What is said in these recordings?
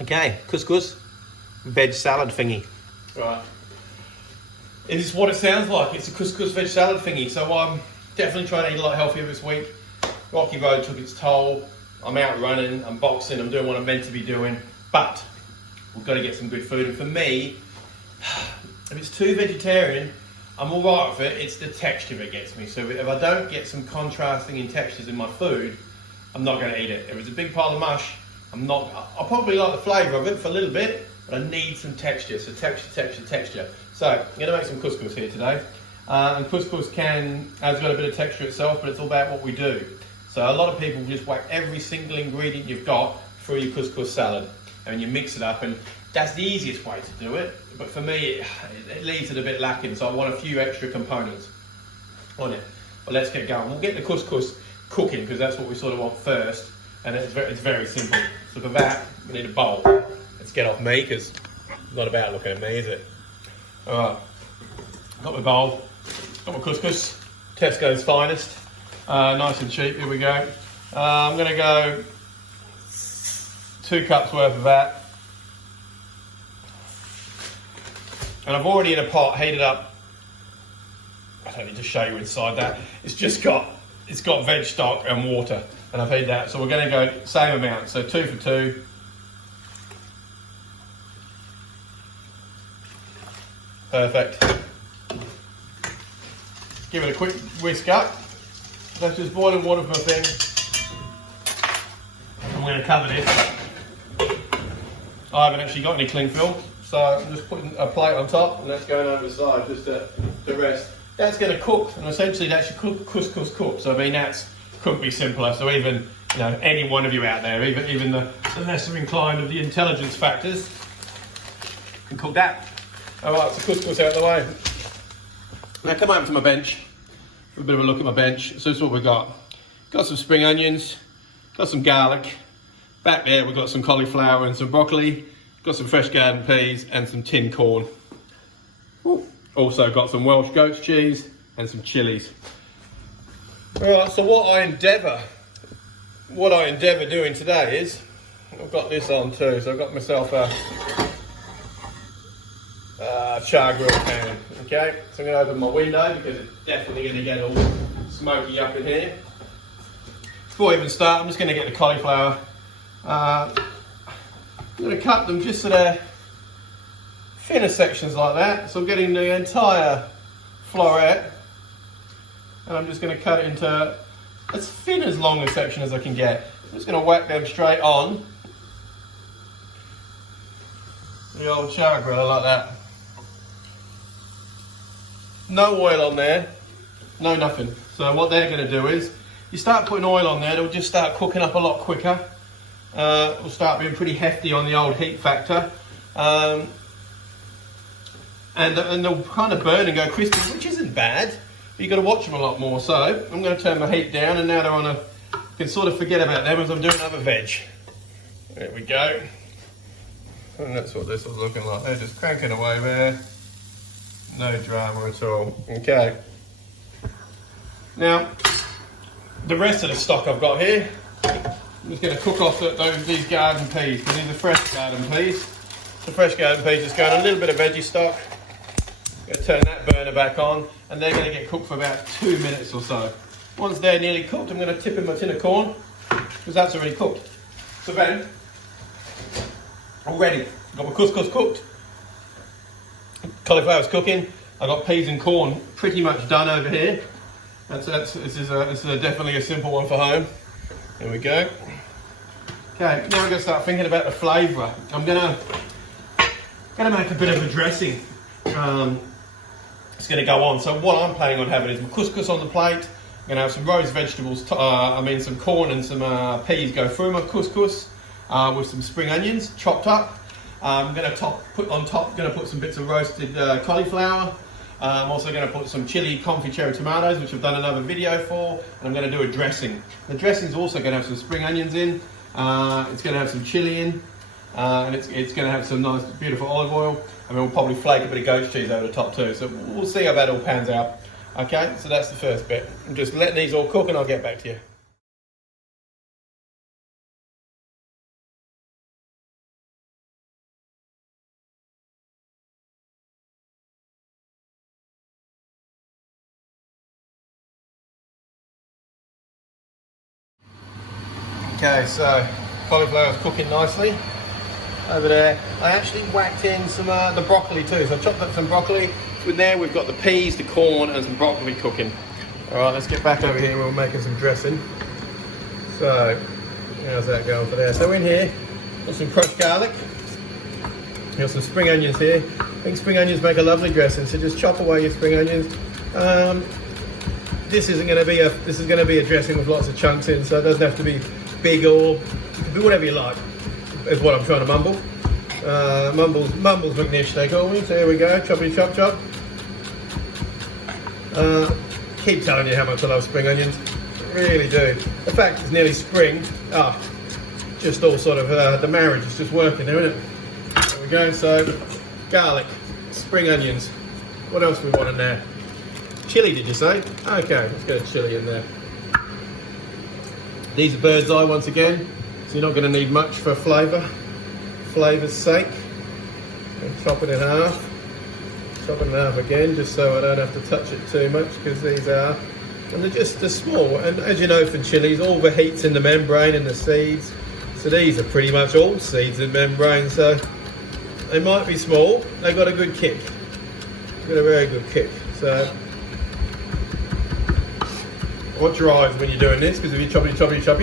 Okay, couscous, veg salad thingy. Right. It is what it sounds like. It's a couscous veg salad thingy. So I'm definitely trying to eat a lot healthier this week. Rocky Road took its toll. I'm out running, I'm boxing, I'm doing what I'm meant to be doing. But we've got to get some good food. And for me, if it's too vegetarian, I'm all right with it. It's the texture that gets me. So if I don't get some contrasting in textures in my food, I'm not going to eat it. If it's a big pile of mush, I'll probably like the flavour of it for a little bit, but I need some texture. So texture. So I'm going to make some couscous here today. And couscous has got a bit of texture itself, but it's all about what we do. So a lot of people just whack every single ingredient you've got through your couscous salad, and you mix it up, and that's the easiest way to do it. But for me, it leaves it a bit lacking, so I want a few extra components on it. But let's get going. We'll get the couscous cooking, because that's what we sort of want first, and it's very simple. So for that, we need a bowl. Let's get off me, because it's not about looking at me, is it? All right, got my bowl, got my couscous, Tesco's finest, nice and cheap. Here we go. I'm going to go 2 cups worth of that. And I've already in a pot heated up. I don't need to show you inside that. It's got veg stock and water, and I've heated that. So we're going to go same amount. So 2 for 2. Perfect. Give it a quick whisk up. That's just boiling water for my thing. I'm going to cover this. I haven't actually got any cling film, so I'm just putting a plate on top, and that's going over the side just to rest. That's going to cook, and essentially that should couscous cook. So I mean, couldn't be simpler. So even any one of you out there, even the lesser inclined of the intelligence factors, can cook that. All right, so couscous out of the way. Now come over to my bench. A bit of a look at my bench. So this is what we've got. Got some spring onions, got some garlic. Back there we've got some cauliflower and some broccoli. Got some fresh garden peas and some tin corn. Ooh. Also got some Welsh goat's cheese and some chilies. Alright, so what I endeavour doing today is, I've got this on too, so I've got myself a char grill pan. Okay, so I'm going to open my window because it's definitely going to get all smoky up in here. Before I even start, I'm just going to get the cauliflower. I'm going to cut them just so they're thinner sections like that. So I'm getting the entire floret, and I'm just going to cut it into as thin as long a section as I can get. I'm just going to whack them straight on the old char griller like that. No oil on there, no nothing. So what they're going to do is, you start putting oil on there, they'll just start cooking up a lot quicker. It'll start being pretty hefty on the old heat factor. And they'll kind of burn and go crispy, which isn't bad. But you've got to watch them a lot more. So I'm going to turn my heat down, and now they're on you can sort of forget about them as I'm doing other veg. There we go. And that's what this is looking like. They're just cranking away there. No drama at all. Okay. Now, the rest of the stock I've got here, I'm just going to cook off these garden peas, because these are fresh garden peas. The fresh garden peas, just going a little bit of veggie stock. I'm going to turn that burner back on, and they're going to get cooked for about 2 minutes or so. Once they're nearly cooked, I'm going to tip in my tin of corn, because that's already cooked. So then, already, got my couscous cooked. Cauliflower's cooking. I've got peas and corn pretty much done over here. This is definitely a simple one for home. There we go. Okay, now I'm going to start thinking about the flavour. I'm going to make a bit of a dressing. It's going to go on. So what I'm planning on having is my couscous on the plate. I'm going to have some roast vegetables, some corn and some peas go through my couscous with some spring onions chopped up. I'm going to put some bits of roasted cauliflower. I'm also going to put some chili confit cherry tomatoes, which I've done another video for, and I'm going to do a dressing. The dressing is also going to have some spring onions in. It's going to have some chili in, and it's going to have some nice, beautiful olive oil, and we'll probably flake a bit of goat's cheese over the top too. So we'll see how that all pans out. Okay, so that's the first bit. I'm just letting these all cook, and I'll get back to you. Okay, so cauliflower's cooking nicely over there. I actually whacked in some the broccoli too, so I chopped up some broccoli. With there we've got the peas, the corn and some broccoli cooking. Alright, let's get back over here, we're making some dressing. So, how's that going for there? So in here, got some crushed garlic. Got some spring onions here. I think spring onions make a lovely dressing, so just chop away your spring onions. This is going to be a dressing with lots of chunks in, so it doesn't have to be big, or it can be whatever you like, is what I'm trying to mumble. Mumbles McNish, they call me. So here we go, choppy chop chop. Keep telling you how much I love spring onions, I really do. The fact it's nearly spring, just all sort of, the marriage is just working there, isn't it? There we go, so garlic, spring onions, what else do we want in there? Chilli, did you say? Okay, let's get a chilli in there. These are bird's eye once again, so you're not going to need much for flavour's sake. And chop it in half. Chop it in half again, just so I don't have to touch it too much, because these are, and they're small. And as you know, for chilies, all the heat's in the membrane and the seeds. So these are pretty much all seeds and membrane. So they might be small, they've got a good kick. They've got a very good kick. So watch your eyes when you're doing this, because if you choppy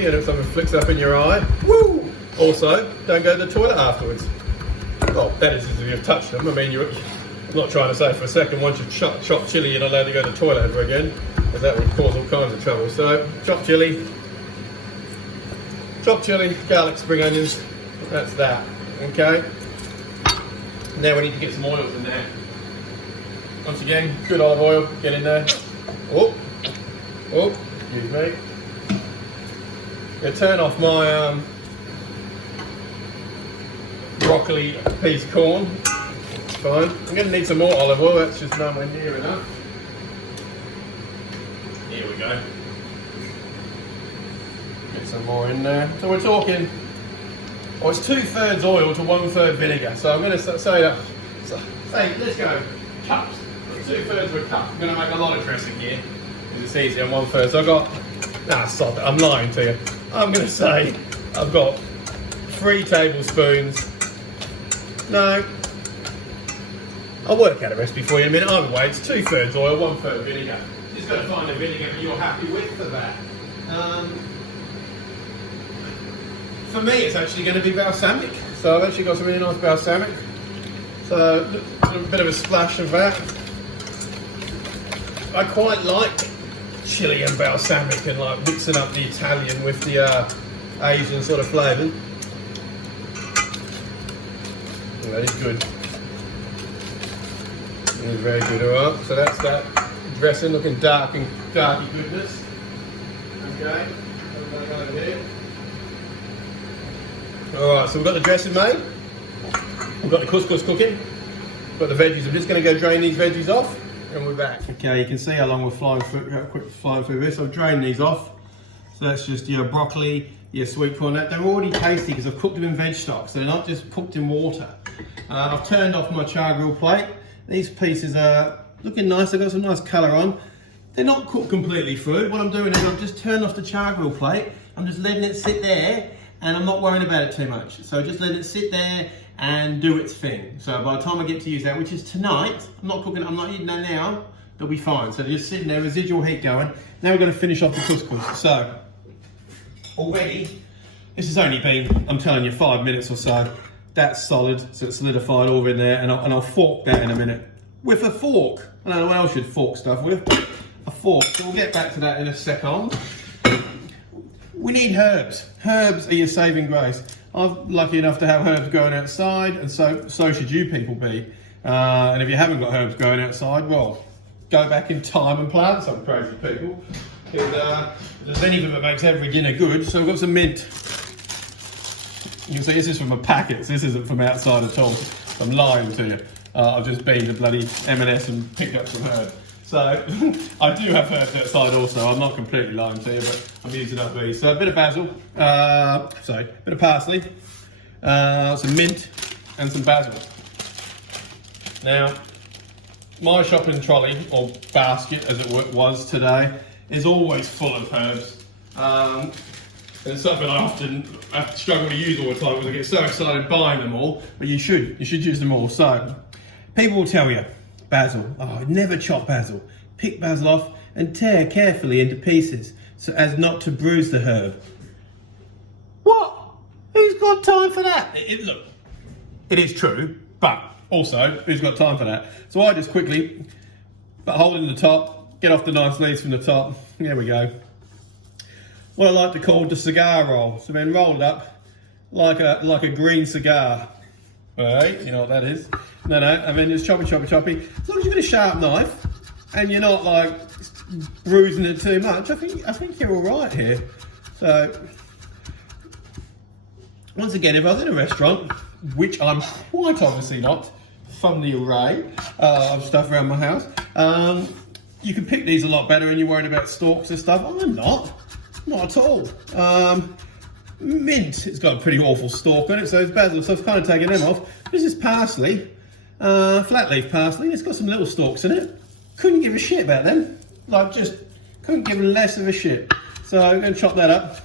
and if something flicks up in your eye, woo! Also, don't go to the toilet afterwards. Well, that is if you've touched them. I mean, I'm not trying to say for a second, once you've chopped chilli, you're not allowed to go to the toilet ever again, because that would cause all kinds of trouble. So, chopped chilli, garlic, spring onions, that's that, okay? Now we need to get some oils in there. Once again, good olive oil, get in there. Oh, excuse me. I'm going to turn off my broccoli, peas, corn. It's fine. I'm going to need some more olive oil, that's just nowhere near enough. Here we go. Get some more in there. So we're talking, it's 2/3 oil to 1/3 vinegar. So I'm going to say that, let's go, cups. 2/3 of a cup. I'm going to make a lot of dressing here, because it's easy on 1/3. So I've got, sod it, I'm lying to you. I'm going to say I've got 3 tablespoons. No, I'll work out a recipe for you in a minute. Either way, it's 2/3 oil, 1/3 vinegar. Just got to find a vinegar that you're happy with for that. For me, it's actually going to be balsamic. So I've actually got some really nice balsamic. So a bit of a splash of that. I quite like chilli and balsamic, and like mixing up the Italian with the Asian sort of flavours. That is good. That is very good. Alright, so that's that dressing looking darky goodness. Okay, over here. Alright, so we've got the dressing made. We've got the couscous cooking. We've got the veggies. I'm just going to go drain these veggies off, and we're back. Okay, you can see how long we're flying through this. I've drained these off. So that's just your broccoli, your sweet corn. They're already tasty because I've cooked them in veg stock, so they're not just cooked in water. I've turned off my char grill plate. These pieces are looking nice. They've got some nice colour on. They're not cooked completely through. What I'm doing is I've just turned off the char grill plate. I'm just letting it sit there, and I'm not worrying about it too much. So just let it sit there and do its thing. So by the time I get to use that, which is tonight, I'm not eating that now, they'll be fine. So they're just sitting there, residual heat going. Now we're going to finish off the couscous. So already, this has only been, I'm telling you, 5 minutes or so. That's solid, so it's solidified all in there, and I'll fork that in a minute. With a fork. I don't know what else you'd fork stuff with. A fork, so we'll get back to that in a second. We need herbs. Herbs are your saving grace. I'm lucky enough to have herbs growing outside, and so should you people be. And if you haven't got herbs growing outside, well, go back in time and plant some, crazy people. Because there's anything that makes every dinner good. So we've got some mint. You can see this is from a packet, so this isn't from outside at all. I'm lying to you. I've just been to bloody M&S and picked up some herbs. So I do have herbs outside also. I'm not completely lying to you, but I'm using up these. So a bit of basil, a bit of parsley, some mint, and some basil. Now, my shopping trolley, or basket as it was today, is always full of herbs. And it's something I often struggle to use all the time because I get so excited buying them all. But you should use them all. So, people will tell you, basil, oh, never chop basil. Pick basil off and tear carefully into pieces so as not to bruise the herb. What? Who's got time for that? Look, it is true, but also, who's got time for that? So I just quickly hold it in the top, get off the nice leaves from the top. There we go. What I like to call the cigar roll. So then roll it up like a green cigar. Right, you know what that is. No, and then just choppy. As long as you've got a sharp knife and you're not like bruising it too much, I think you're all right here. So once again, if I was in a restaurant, which I'm quite obviously not, from the array of stuff around my house, you can pick these a lot better and you're worried about stalks and stuff. I'm not at all. Mint, it's got a pretty awful stalk on it, so it's basil, so I've kind of taken them off. This is parsley, flat leaf parsley. It's got some little stalks in it. Couldn't give a shit about them. Like, just couldn't give less of a shit. So I'm going to chop that up.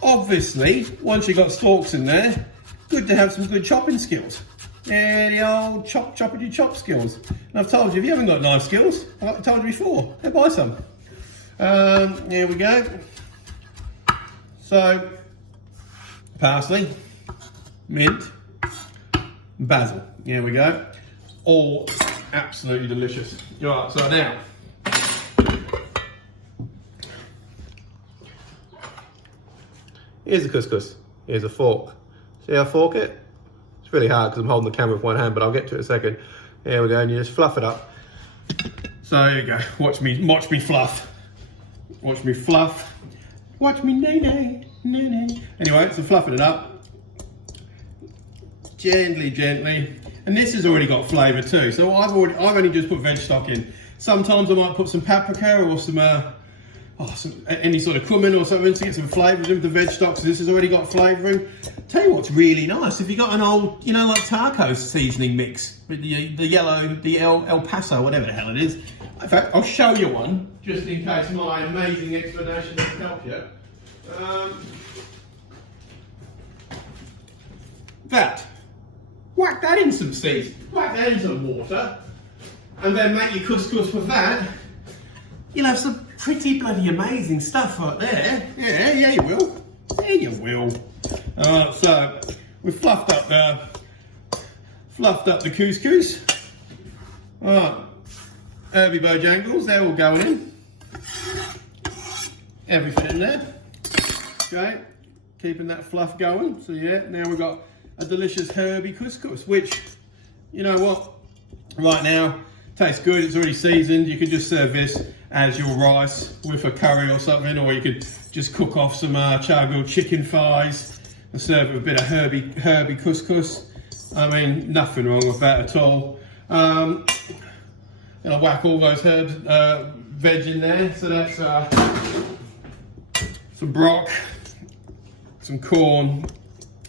Obviously, once you've got stalks in there, good to have some good chopping skills. Yeah, the old choppity chop skills. And I've told you, if you haven't got knife skills, I've told you before, go buy some. Here we go. So, parsley, mint, basil. Here we go. All absolutely delicious. Right, so now, here's the couscous. Here's a fork. See how I fork it? It's really hard because I'm holding the camera with one hand, but I'll get to it in a second. Here we go, and you just fluff it up. So here you go. Watch me fluff. Watch me fluff. Watch me nay. Anyway, so fluffing it up. Gently. And this has already got flavour too. So I've only just put veg stock in. Sometimes I might put some paprika or some any sort of cumin or something to get some flavour in the veg stock. So this has already got flavouring. Tell you what's really nice, if you got an old, like taco seasoning mix with the yellow, the El Paso, whatever the hell it is. In fact, I'll show you one just in case my amazing explanation doesn't help you. Whack that in some seeds, whack that in some water, and then make your couscous with that. You'll have some pretty bloody amazing stuff right there. Yeah, you will. Yeah, you will. Alright, so we've fluffed up the couscous. Alright, herby bojangles, they're all going in. Everything in there. Okay, keeping that fluff going. So yeah, now we've got a delicious herby couscous, which, you know what, right now, tastes good, it's already seasoned. You can just serve this as your rice with a curry or something, or you could just cook off some chargrilled chicken thighs and serve it with a bit of herby couscous. I mean, nothing wrong with that at all. And I'll whack all those herbs, veg in there. So that's some brock, some corn.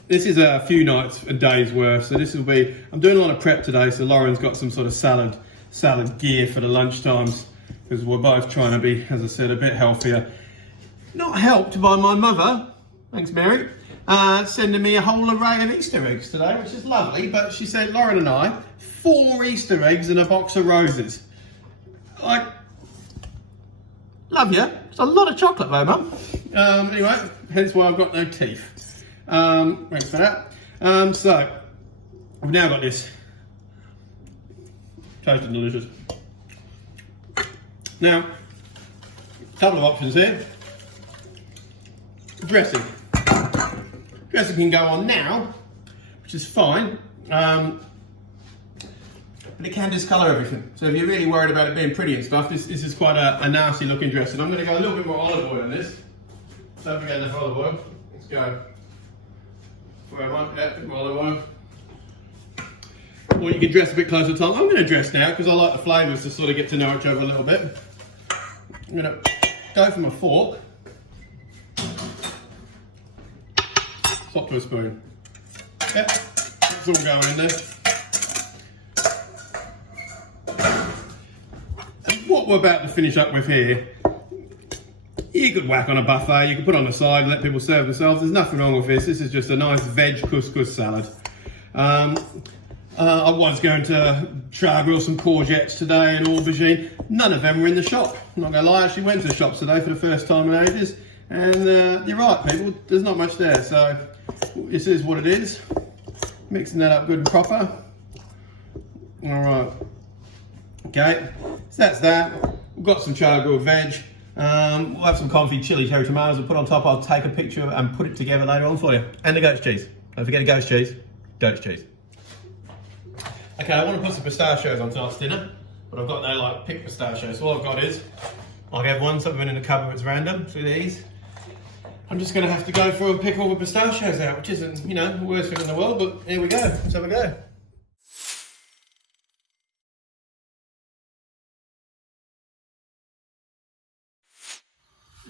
This is a few nights, a day's worth. So this will be, I'm doing a lot of prep today. So Lauren's got some sort of salad gear for the lunchtimes, because we're both trying to be, as I said, a bit healthier. Not helped by my mother, thanks Mary, sending me a whole array of Easter eggs today, which is lovely. But she said, Lauren and I, 4 Easter eggs and a box of roses. Love you. It's a lot of chocolate though, Mum. Anyway, hence why I've got no teeth. Thanks for that. So, we've now got this. Tasting delicious. Now, a couple of options here. Dressing. Dressing can go on now, which is fine, but it can discolour everything. So if you're really worried about it being pretty and stuff, this is quite a nasty looking dressing. I'm going to go a little bit more olive oil in this. Don't forget enough olive oil. Let's go. Where am I? Yeah, bit more olive oil. Or you can dress a bit closer to time. I'm going to dress now because I like the flavours to sort of get to know each other a little bit. I'm going to go for my fork. Swap to a spoon. Yep, it's all going in there. And what we're about to finish up with here you could whack on a buffet, you could put on the side and let people serve themselves. There's nothing wrong with this. This is just a nice veg couscous salad. I was going to try grill some courgettes today and aubergine. None of them were in the shop. I'm not going to lie, I actually went to the shops today for the first time in ages. And you're right, people, there's not much there. So this is what it is. Mixing that up good and proper. All right. Okay, so that's that. We've got some char grilled veg. We'll have some confit chili cherry tomatoes we'll put on top. I'll take a picture and put it together later on for you. And the goat's cheese. Don't forget the goat's cheese. Goat's cheese. Okay, I want to put some pistachios on tonight's dinner, but I've got no like picked pistachios. So all I've got is, I'll have one, something in the cupboard that's random, through these. I'm just going to have to go through and pick all the pistachios out, which isn't, you know, the worst thing in the world, but here we go. Let's have a go.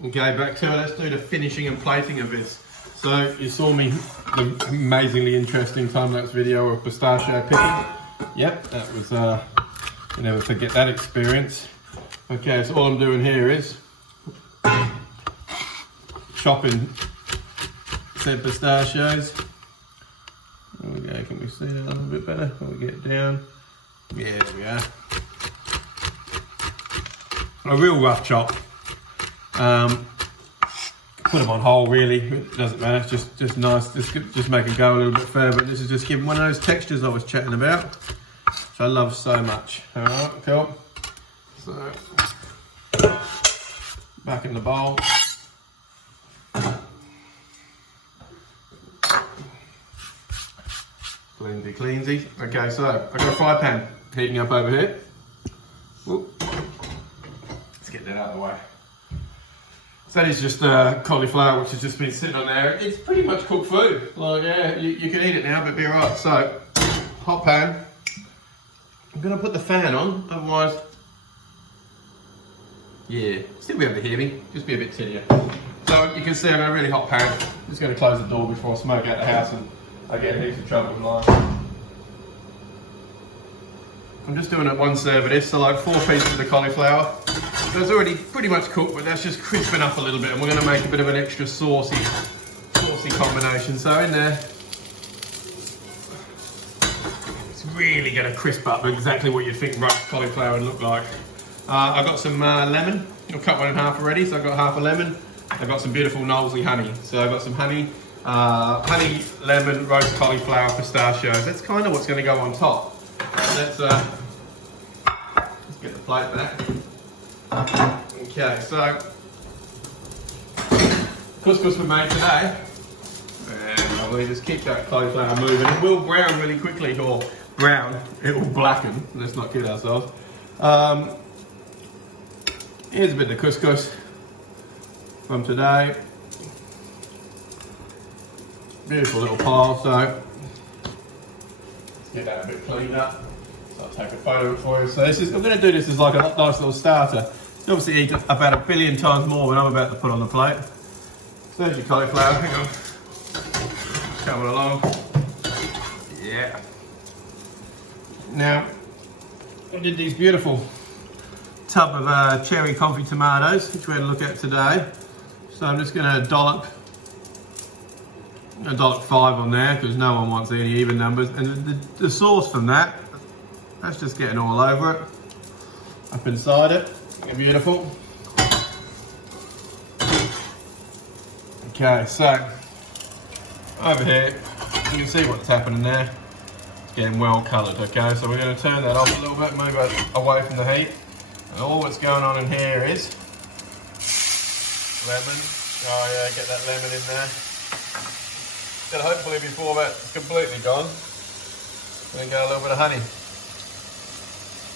Okay, back to it. Let's do the finishing and plating of this. So you saw me the amazingly interesting time-lapse video of pistachio picking. Yep, that was, you never forget that experience. Okay, so all I'm doing here is chopping said pistachios. There we go, can we see that a little bit better? Can we get down? Yeah, there we are. A real rough chop. Put them on whole really, it doesn't matter, it's just nice, just make it go a little bit further. This is just giving one of those textures I was chatting about, which I love so much. Alright, cool. So, back in the bowl. Cleansy, cleansy. Okay, so I've got a fry pan heating up over here. Whoop. Let's get that out of the way. So that is just cauliflower, which has just been sitting on there. It's pretty much cooked food. Like, yeah, you can eat it now, but be alright. So, hot pan. I'm going to put the fan on, otherwise, yeah, still be able to hear me, just be a bit tinnier. So you can see I've got a really hot pan. I'm just going to close the door before I smoke out the house and I get in heaps of trouble in life. I'm just doing it one serve of this, so like 4 pieces of the cauliflower. So it's already pretty much cooked, but that's just crisping up a little bit, and we're going to make a bit of an extra saucy combination. So in there, it's really going to crisp up exactly what you'd think roast cauliflower would look like. I've got some lemon. I've cut one in half already, so I've got half a lemon. I've got some beautiful Knowsley honey. So I've got some honey, lemon, roast cauliflower, pistachios. That's kind of what's going to go on top. Let's get the plate back. Okay, so couscous we made today, and we just keep that cauliflower moving. It will brown really quickly, or brown, it will blacken. Let's not kid ourselves. Here's a bit of the couscous from today. Beautiful little pile, so let's get that a bit cleaned up. So I'll take a photo of it for you. So this is, I'm going to do this as like a nice little starter. You obviously eat about 1 billion times more than I'm about to put on the plate. So there's your cauliflower, hang on. Coming along. Yeah. Now, I did these beautiful tub of cherry confit tomatoes, which we're going to look at today. So I'm just going to dollop 5 on there, because no one wants any even numbers. And the sauce from that's just getting all over it. Up inside it. Beautiful. Okay, so over here, you can see what's happening there. It's getting well coloured, okay? So we're going to turn that off a little bit, move it away from the heat. And all that's going on in here is lemon. Oh yeah, get that lemon in there. Then hopefully before that's completely gone, then get a little bit of honey.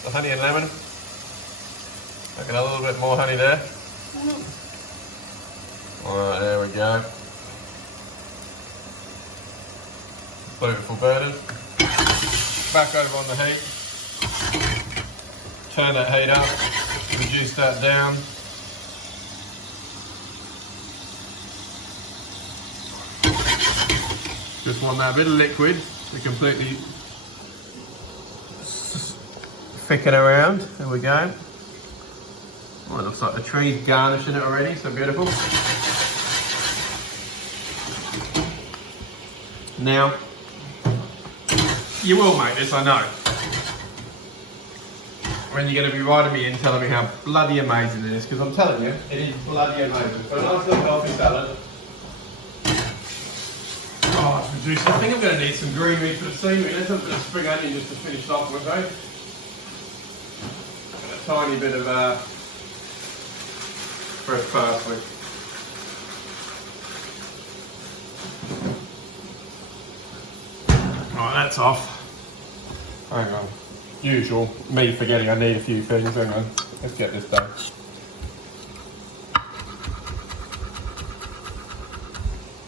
The honey and lemon. Get a little bit more honey there. Alright, there we go. Beautiful burning. Back over on the heat. Turn that heat up. Reduce that down. Just want that bit of liquid to completely thicken around. There we go. Oh, it looks like the tree's garnishing it already, so beautiful. Now, you will make this, I know. When you're going to be writing me in telling me how bloody amazing it is, because I'm telling you, it is bloody amazing. So a nice little healthy salad. Oh, it's juicy. I think I'm going to need some green meat for the seaweed. Let's have a bit of spring onion just to finish off with, eh? And a tiny bit of fresh parsley. Right, that's off. Hang on. Usual, me forgetting I need a few things. Hang on, let's get this done.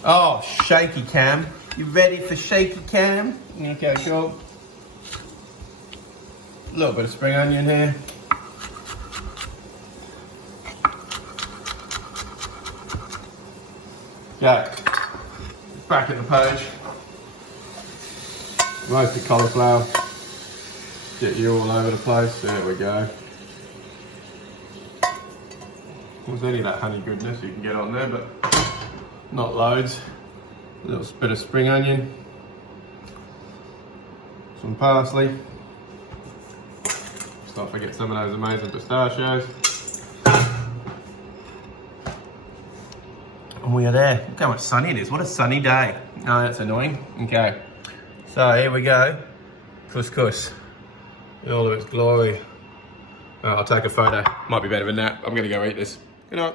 Oh, shaky cam. You ready for shaky cam? Okay, cool. A little bit of spring onion here. Okay, back at the page. Roasted cauliflower. Get you all over the place. There we go. There's any of that honey goodness you can get on there, but not loads. A little bit of spring onion. Some parsley. Just don't forget some of those amazing pistachios. And we are there. Look how much sunny it is. What a sunny day. Oh, that's annoying. Okay. So here we go. Couscous. In all of its glory. I'll take a photo. Might be better than that. I'm going to go eat this. Good night.